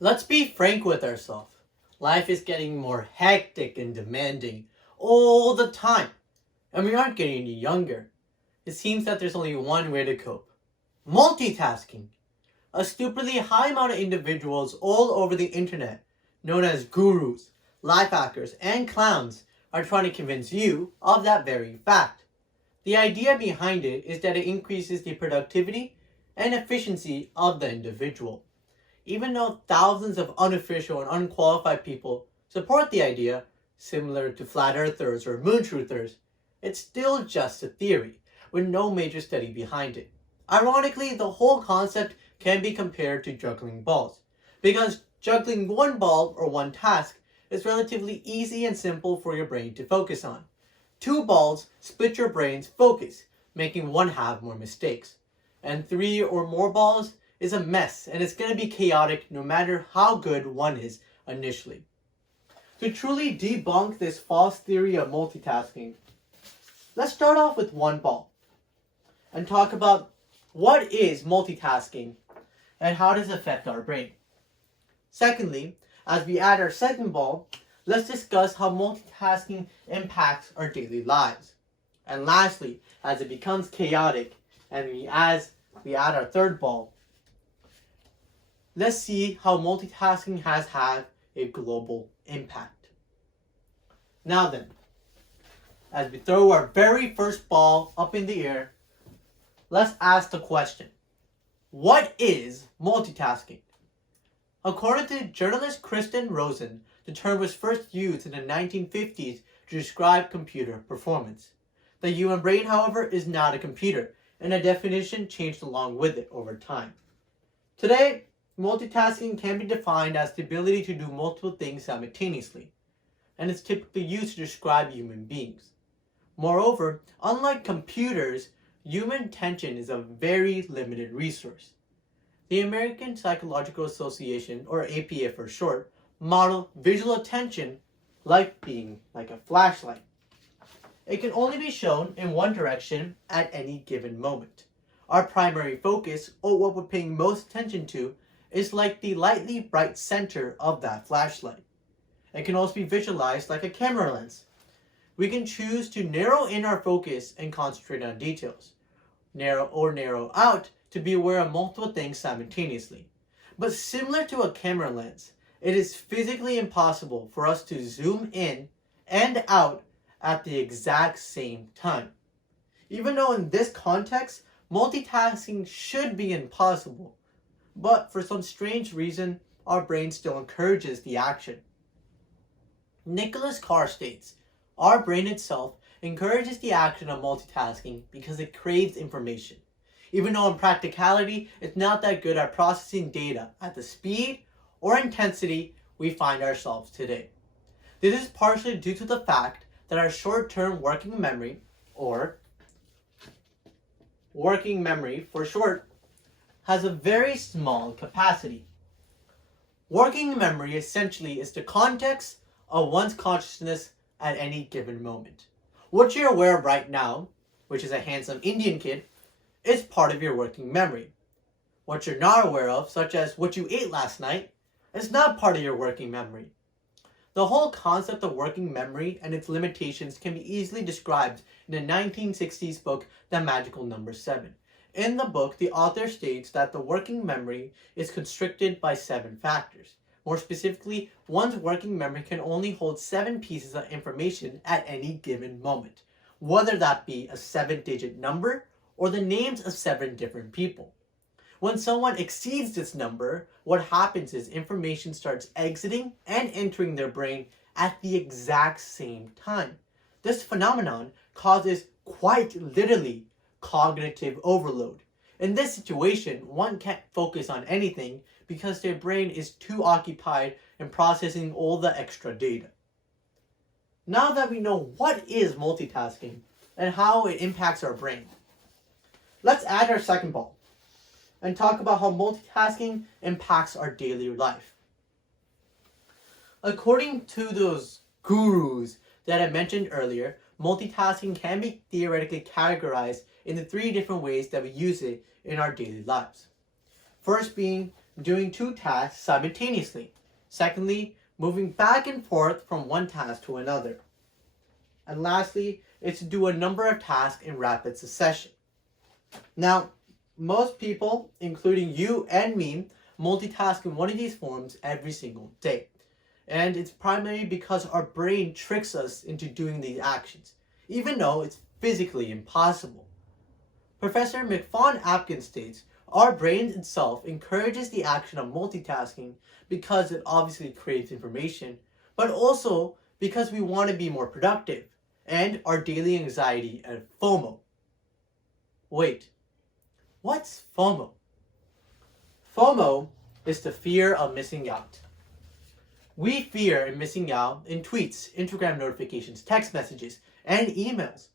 Let's be frank with ourselves. Life is getting more hectic and demanding all the time, and we aren't getting any younger. It seems that there's only one way to cope: multitasking. A stupidly high amount of individuals all over the internet, known as gurus, life hackers, and clowns, are trying to convince you of that very fact. The idea behind it is that it increases the productivity and efficiency of the individual. Even though thousands of unofficial and unqualified people support the idea, similar to flat earthers or moon truthers, it's still just a theory, with no major study behind it. Ironically, the whole concept can be compared to juggling balls, because juggling one ball or one task is relatively easy and simple for your brain to focus on. Two balls split your brain's focus, making one have more mistakes. And three or more balls is a mess, and it's going to be chaotic no matter how good one is initially. To truly debunk this false theory of multitasking, let's start off with one ball and talk about what is multitasking and how does it affect our brain. Secondly, as we add our second ball, let's discuss how multitasking impacts our daily lives. And lastly, as it becomes chaotic and as we add our third ball, let's see how multitasking has had a global impact. Now then, as we throw our very first ball up in the air, let's ask the question: what is multitasking? According to journalist Kristen Rosen, the term was first used in the 1950s to describe computer performance. The human brain, however, is not a computer, and the definition changed along with it over time. Today, multitasking can be defined as the ability to do multiple things simultaneously, and it's typically used to describe human beings. Moreover, unlike computers, human attention is a very limited resource. The American Psychological Association, or APA for short, model visual attention like being like a flashlight. It can only be shown in one direction at any given moment. Our primary focus, or what we're paying most attention to, is like the lightly bright center of that flashlight. It can also be visualized like a camera lens. We can choose to narrow in our focus and concentrate on details, narrow out to be aware of multiple things simultaneously. But similar to a camera lens, it is physically impossible for us to zoom in and out at the exact same time. Even though in this context, multitasking should be impossible, but for some strange reason, our brain still encourages the action. Nicholas Carr states, "Our brain itself encourages the action of multitasking because it craves information, even though in practicality it's not that good at processing data at the speed or intensity we find ourselves today." This is partially due to the fact that our short-term working memory, or working memory for short, has a very small capacity. Working memory essentially is the context of one's consciousness at any given moment. What you're aware of right now, which is a handsome Indian kid, is part of your working memory. What you're not aware of, such as what you ate last night, is not part of your working memory. The whole concept of working memory and its limitations can be easily described in the 1960s book, The Magical Number 7. In the book, the author states that the working memory is constricted by 7 factors. More specifically, one's working memory can only hold 7 pieces of information at any given moment, whether that be a 7-digit number or the names of 7 different people. When someone exceeds this number, what happens is information starts exiting and entering their brain at the exact same time. This phenomenon causes quite literally cognitive overload. In this situation, one can't focus on anything because their brain is too occupied in processing all the extra data. Now that we know what is multitasking and how it impacts our brain, let's add our second ball and talk about how multitasking impacts our daily life. According to those gurus that I mentioned earlier, multitasking can be theoretically categorized into 3 different ways that we use it in our daily lives. First being doing two tasks simultaneously. Secondly, moving back and forth from one task to another. And lastly, it's to do a number of tasks in rapid succession. Now, most people, including you and me, multitask in one of these forms every single day. And it's primarily because our brain tricks us into doing these actions, even though it's physically impossible. Professor McFawn-Apkin states, our brain itself encourages the action of multitasking because it obviously creates information, but also because we want to be more productive, and our daily anxiety and FOMO. Wait, what's FOMO? FOMO is the fear of missing out. We fear missing out in tweets, Instagram notifications, text messages, and emails.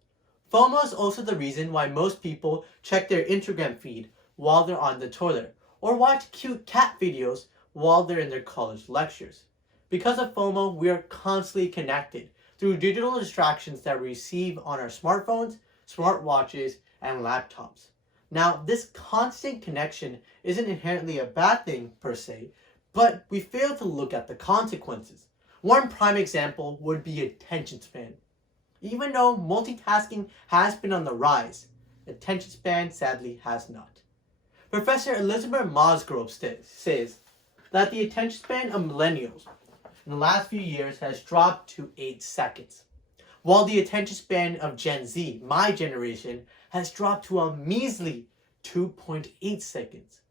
FOMO is also the reason why most people check their Instagram feed while they're on the toilet, or watch cute cat videos while they're in their college lectures. Because of FOMO, we are constantly connected through digital distractions that we receive on our smartphones, smartwatches, and laptops. Now, this constant connection isn't inherently a bad thing per se, but we fail to look at the consequences. One prime example would be attention span. Even though multitasking has been on the rise, attention span sadly has not. Professor Elizabeth Mosgrove says that the attention span of millennials in the last few years has dropped to 8 seconds, while the attention span of Gen Z, my generation, has dropped to a measly 2.8 seconds.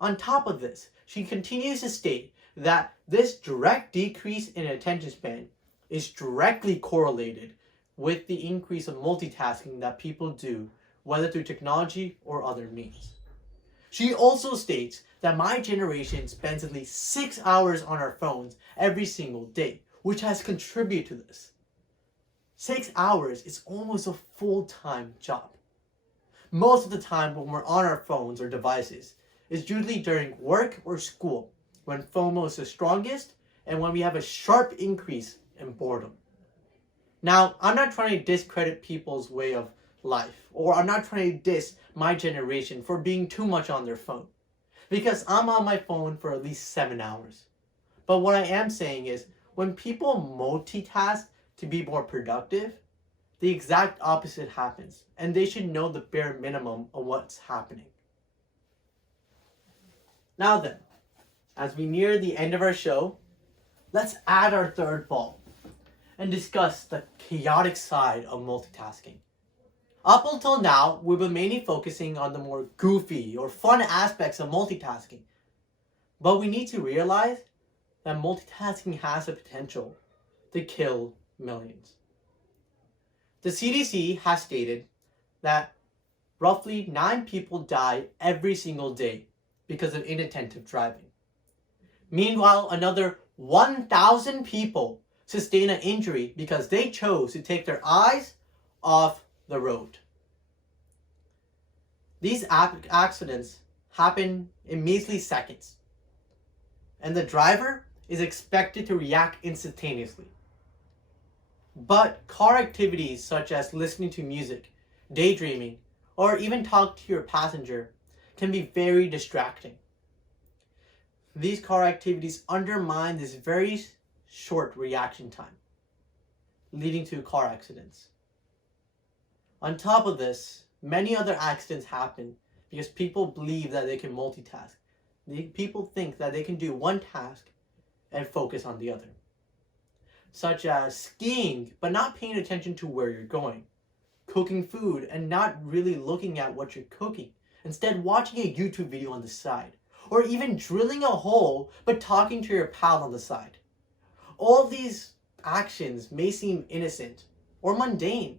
On top of this, she continues to state that this direct decrease in attention span is directly correlated with the increase of multitasking that people do, whether through technology or other means. She also states that my generation spends at least 6 hours on our phones every single day, which has contributed to this. 6 hours is almost a full-time job. Most of the time when we're on our phones or devices is usually during work or school, when FOMO is the strongest and when we have a sharp increase in boredom. Now, I'm not trying to discredit people's way of life, or I'm not trying to diss my generation for being too much on their phone, because I'm on my phone for at least 7 hours. But what I am saying is, when people multitask to be more productive, the exact opposite happens, and they should know the bare minimum of what's happening. Now then, as we near the end of our show, let's add our third ball and discuss the chaotic side of multitasking. Up until now, we've been mainly focusing on the more goofy or fun aspects of multitasking. But we need to realize that multitasking has the potential to kill millions. The CDC has stated that roughly 9 people die every single day because of inattentive driving. Meanwhile, another 1,000 people sustain an injury because they chose to take their eyes off the road. These accidents happen in measly seconds, and the driver is expected to react instantaneously. But car activities such as listening to music, daydreaming, or even talk to your passenger can be very distracting. These car activities undermine this very short reaction time, leading to car accidents. On top of this, many other accidents happen because people believe that they can multitask. People think that they can do one task and focus on the other. Such as skiing, but not paying attention to where you're going. Cooking food and not really looking at what you're cooking. Instead, watching a YouTube video on the side. Or even drilling a hole, but talking to your pal on the side. All of these actions may seem innocent or mundane.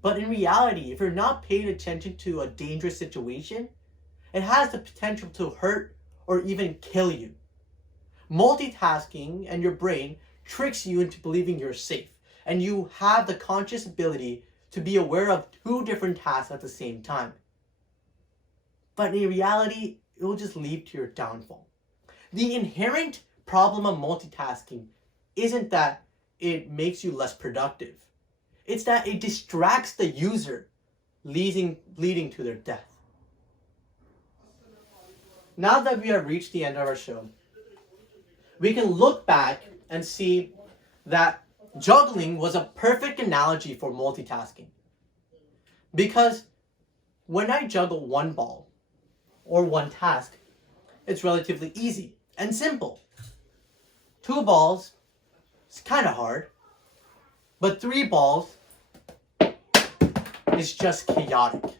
But in reality, if you're not paying attention to a dangerous situation, it has the potential to hurt or even kill you. Multitasking and your brain tricks you into believing you're safe, and you have the conscious ability to be aware of 2 different tasks at the same time. But in reality, it will just lead to your downfall. The inherent problem of multitasking isn't that it makes you less productive. It's that it distracts the user, leading to their death. Now that we have reached the end of our show, we can look back and see that juggling was a perfect analogy for multitasking. Because when I juggle one ball or one task, it's relatively easy and simple. 2 balls, it's kind of hard. But 3 balls is just chaotic.